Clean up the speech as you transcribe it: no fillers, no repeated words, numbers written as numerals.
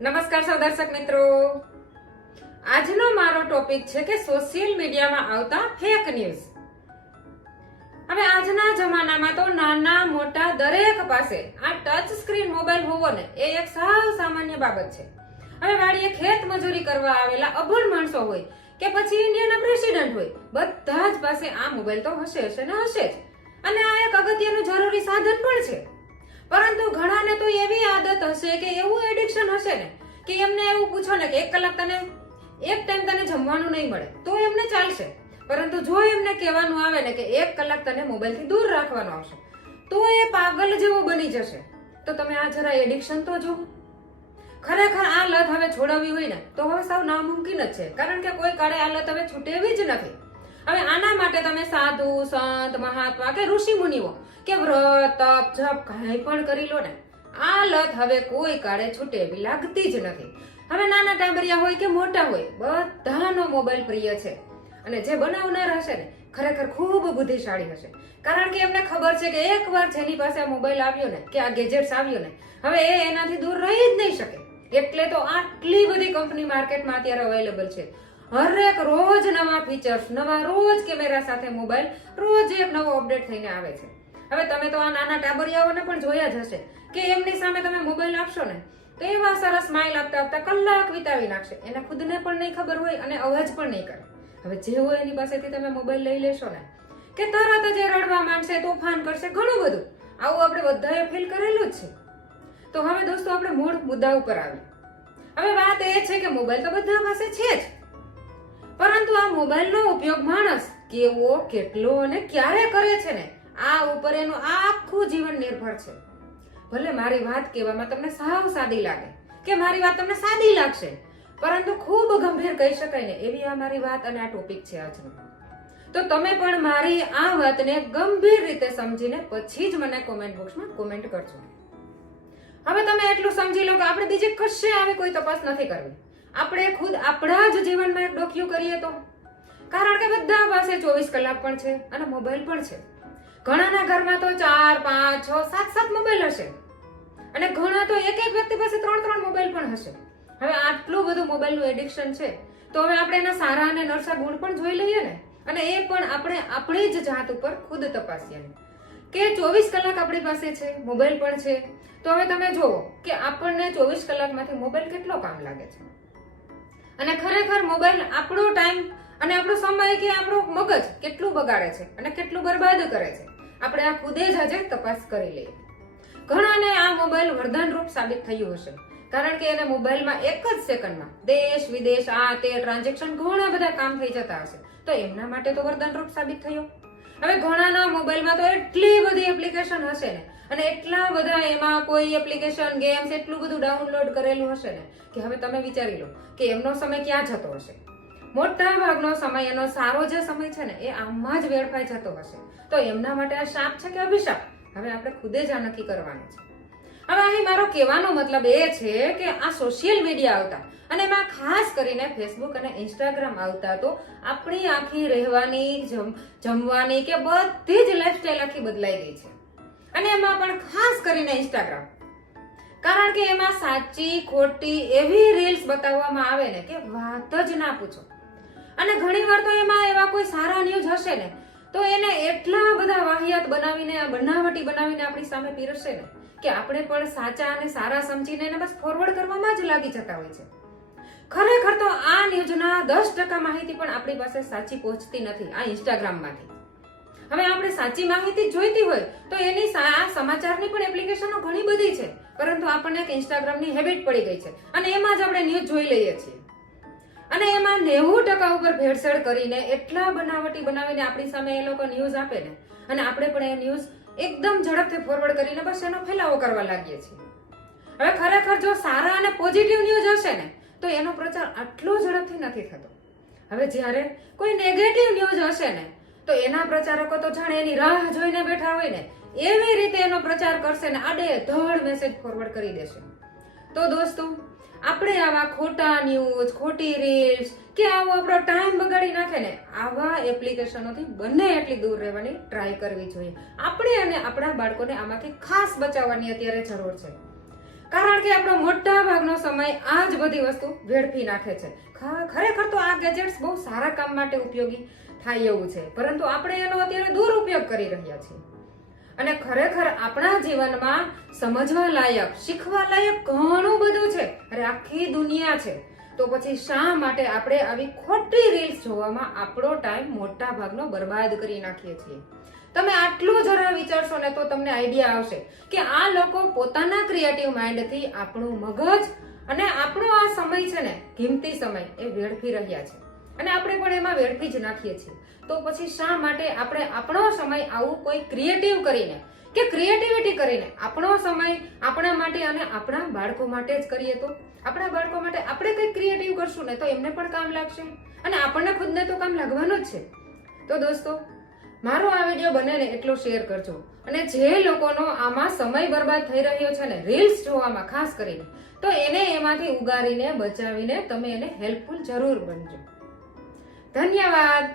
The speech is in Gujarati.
નમસ્કાર સૌ દર્શક મિત્રો, આજનો મારો ટોપિક છે કે સોશિયલ મીડિયામાં આવતા ફેક ન્યૂઝ. હવે આજના જમાનામાં તો નાના મોટા દરેક પાસે આ ટચ સ્ક્રીન મોબાઈલ હોવો ને એ એક સાવ સામાન્ય બાબત છે. હવે વાડીએ ખેત મજૂરી કરવા આવેલા અભણ માણસો હોય કે પછી ઇન્ડિયાના પ્રેસિડેન્ટ હોય, બધા જ પાસે આ મોબાઈલ તો હશે ને હશે જ. અને આ એક અગત્યનું જરૂરી સાધન પણ છે. પરંતુ ઘણાને તો એવી આદત હશે કે એવું એડિક્શન હશે ને કે એમને એવું પૂછો ને કે 1 કલાક તને એક ટાઈમ તને જમવાનું નહીં મળે તો એમને ચાલશે, પરંતુ જો એમને કહેવાનું આવે ને કે 1 કલાક તને મોબાઈલથી દૂર રાખવાનો આવશે તો એ પાગલ જેવો બની જશે. તો તમે આ જરા એડિક્શન તો જુઓ. ખરેખર આ લત હવે છોડાવવી હોય ને તો હવે સાવ નામુમકિન જ છે, કારણ કે કોઈ કાળે આ લત હવે છૂટેવી જ નથી. હવે આના માટે તમે સાધુ સંત મહાત્મા કે ઋષિ મુનિઓ કે વ્રત તપ જપ કાંઈ પણ કરી લો ને, આ લત હવે કોઈ કાળે છૂટે એવી લાગતી જ નથી. હવે નાના ટાબરિયા હોય કે મોટા હોય, બધાનો મોબાઈલ પ્રિય છે. અને જે બનાવનાર હશે ને ખરેખર ખૂબ બુદ્ધિશાળી હશે, કારણ કે એમને ખબર છે કે એકવાર જેની પાસે આ મોબાઈલ આવ્યો ને કે આ ગેજેટ્સ આવ્યો ને હવે એ એનાથી દૂર રહી જ નહીં શકે. એટલે તો આટલી બધી કંપની માર્કેટમાં અત્યારે અવેલેબલ છે. હરેક રોજ નવા ફીચર્સ, નવા રોજ કેમેરા સાથે મોબાઈલ, રોજ એક નવો અપડેટ થઈને આવે છે. હવે તમે તો આ નાના ટાબરિયાઓને પણ જોયા જ હશે કે એમની સામે તમે મોબાઈલ આપશો ને તો એવા સરસ સ્માઈલ આપતા આપતા કલાક વિતાવી નાખશે. એને ખુદને પણ નહીં ખબર હોય અને અવાજ પણ નહીં કરે. હવે જે હોય એની પાસેથી તમે મોબાઈલ લઈ લેશો ને કે તરત જ રડવા માંડશે, તોફાન કરશે, ઘણું બધું. આવું આપણે બધાએ ફીલ કરેલું જ છે. તો હવે દોસ્તો આપણે મૂળ મુદ્દા ઉપર આવીએ. હવે વાત એ છે કે મોબાઈલ તો બધા પાસે છે જ, પરંતુ આ મોબાઈલનો ઉપયોગ માણસ કેવો, કેટલો અને ક્યારે કરે છે ને આ ઉપર એનું આખું જીવન નિર્ભર છે. ભલે મારી વાત કહેવામાં તમને સાવ સાદી લાગે કે મારી વાત તમને સાદી લાગશે, પરંતુ ખૂબ ગંભીર કહી શકાય ને એવી આ મારી વાત અને આ ટોપિક છે આજનો. તો તમે પણ મારી આ વાતને ગંભીર રીતે સમજીને પછી જ મને કોમેન્ટ બોક્સમાં કોમેન્ટ કરજો. હવે તમે એટલું સમજી લો કે આપણે બીજે કશે આવી કોઈ તપાસ નથી કરવી. આપણે ખુદ આપણા જ જીવનમાં એક ડોક્યુ કરીએ તો, કારણ કે બધા પાસે 24 કલાક પણ છે અને મોબાઈલ પણ છે. ઘણાના ઘરમાં તો 4, 5, 6, 7 મોબાઈલ હશે અને ઘણા તો એક વ્યક્તિ પાસે 3 મોબાઈલ પણ હશે. હવે આટલું બધું મોબાઈલનું એડિક્શન છે તો હવે આપણે એના સારા અને નરસા ગુણ પણ જોઈ લઈએ ને, અને એ પણ આપણે આપણી જ જાત ઉપર ખુદ તપાસીએ કે 24 કલાક આપણી પાસે છે, મોબાઈલ પણ છે. તો હવે તમે જુઓ કે આપણને 24 કલાકમાંથી મોબાઈલ કેટલો કામ લાગે છે, અને ખરેખર મોબાઈલ આપણો ટાઈમ અને આપણો સમય કે આપણું મગજ કેટલું બગાડે છે અને કેટલું બરબાદ કરે છે, આપણે આ ખુદે જ આજે તપાસ કરી લઈએ. ઘણાને આ મોબાઈલ વરદાનરૂપ સાબિત થયું હશે, કારણ કે એને મોબાઈલમાં એક જ સેકન્ડમાં દેશ વિદેશ આ તે ટ્રાન્ઝેક્શન ઘણા બધા કામ થઈ જતા હશે, તો એમના માટે તો વરદાનરૂપ સાબિત થયો. હવે ઘણાના મોબાઈલમાં તો એટલી બધી એપ્લિકેશન હશે ને અને એટલા બધા એમાં કોઈ એપ્લિકેશન, ગેમ્સ એટલું બધું ડાઉનલોડ કરેલું હશે ને કે હવે તમે વિચારી લો કે એમનો સમય ક્યાં જતો હશે. મોટા ભાગનો સમય, એનો સારો જે સમય છે ને એ આમાં જ વેડફાઈ જતો હશે. તો એમના માટે આ શાપ છે કે અભિશાપ, હવે આપણે ખુદે જ આ નક્કી કરવાનું છે. હવે અહીં મારો કહેવાનો મતલબ એ છે કે આ સોશિયલ મીડિયા આવતા અને એમાં ખાસ કરીને ફેસબુક અને ઇન્સ્ટાગ્રામ આવતા તો આપણી આખી રહેવાની, જમવાની કે બધી જ લાઈફસ્ટાઈલ આખી બદલાઈ ગઈ છે. અને એમાં પણ ખાસ કરીને ઇન્સ્ટાગ્રામ, કારણ કે એમાં સાચી ખોટી એવી રીલ્સ બતાવવામાં આવે ને કે વાત જ ના પૂછો. અને ઘણીવાર તો એમાં એવા કોઈ સારા ન્યૂઝ હશે ને તો એને એટલા બધા વાહિયાત બનાવીને, બનાવટી બનાવીને આપણી સામે પીરસશે ને કે આપણે પણ સાચા અને સારા સમજીને એને બસ ફોરવર્ડ કરવામાં જ લાગી જતા હોય છે. ખરેખર તો આ ન્યૂઝના 10% માહિતી પણ આપણી પાસે સાચી પહોંચતી નથી આ ઇન્સ્ટાગ્રામમાંથી. હવે આપણે સાચી માહિતી જોઈતી હોય તો એની આ સમાચારની પણ એપ્લિકેશનો ઘણી બધી છે, પરંતુ આપણને એક ઇન્સ્ટાગ્રામની હેબિટ પડી ગઈ છે અને એમાં જ આપણે ન્યૂઝ જોઈ લઈએ છીએ. અને એમાં 90% ઉપર ભેળસેળ કરીને એટલા બનાવટી બનાવીને આપણી સામે એ લોકો ન્યૂઝ આપે ને, અને આપણે પણ એ ન્યૂઝ એકદમ ઝડપથી ફોરવર્ડ કરીને બસ એનો ફેલાવો કરવા લાગીએ છીએ. હવે ખરેખર જો સારા અને પોઝિટિવ ન્યૂઝ હશે ને તો એનો પ્રચાર આટલો ઝડપથી નથી થતો. હવે જ્યારે કોઈ નેગેટિવ ન્યૂઝ હશે ને તો એના પ્રચારકો તો જાણે એની રાહ જોઈને બેઠા હોય ને એવી રીતે એનો પ્રચાર કરશે ને આડેધડ મેસેજ ફોરવર્ડ કરી દેશે. તો દોસ્તો, આપણે આવા ખોટા ન્યૂઝ, ખોટી રીલ્સ કે આવો આપણો ટાઈમ બગાડી નાખે ને આવા એપ્લિકેશનોથી બને એટલી દૂર રહેવાની ટ્રાય કરવી જોઈએ. આપણે અને આપણા બાળકોને આમાંથી ખાસ બચાવવાની અત્યારે જરૂર છે. કારણ કે આપણો મોટા ભાગનો સમય આ જ બધી વસ્તુ વેડફી નાખે છે. ખરેખર તો આ ગેજેટ્સ બહુ સારા કામ માટે ઉપયોગી થાય એવું છે, પરંતુ આપણે એનો અત્યારે દુરુપયોગ કરી રહ્યા છીએ. અને ખરેખર આપણા જીવનમાં સમજવા લાયક, શીખવા લાયક ઘણું બધું છે. અરે આખી દુનિયા છે. તો પછી શા માટે આપણે આવી ખોટી રીલ્સ જોવામાં આપણો ટાઈમ મોટા ભાગનો બરબાદ કરી નાખીએ છીએ? તમે આટલું જરા વિચારશો ને તો તમને આઈડિયા આવશે કે આ લોકો પોતાના ક્રિએટિવ માઇન્ડથી આપણું મગજ અને આપણો આ સમય છે ને, કિંમતી સમય, એ વેડફી રહ્યા છે. અને આપણે પણ એમાં વેડફી જ નાખીએ છીએ. તો પછી શા માટે આપણે આપણો સમય આવું કોઈ ક્રિએટિવ કરીને કે ક્રિએટિવિટી કરીને આપણો સમય આપણા માટે અને આપણા બાળકો માટે જ કરીએ? તો આપણા બાળકો માટે આપણે કંઈક ક્રિએટિવ કરશું ને તો એમને પણ કામ લાગશે અને આપણને ખુદને તો કામ લાગવાનું જ છે. તો દોસ્તો, મારો આ વિડીયો બને ને એટલો શેર કરજો. અને જે લોકોનો આમાં સમય બરબાદ થઈ રહ્યો છે ને રીલ્સ જોવામાં ખાસ કરીને, તો એને એમાંથી ઉગારીને બચાવીને તમે એને હેલ્પફુલ જરૂર બનજો. ધન્યવાદ.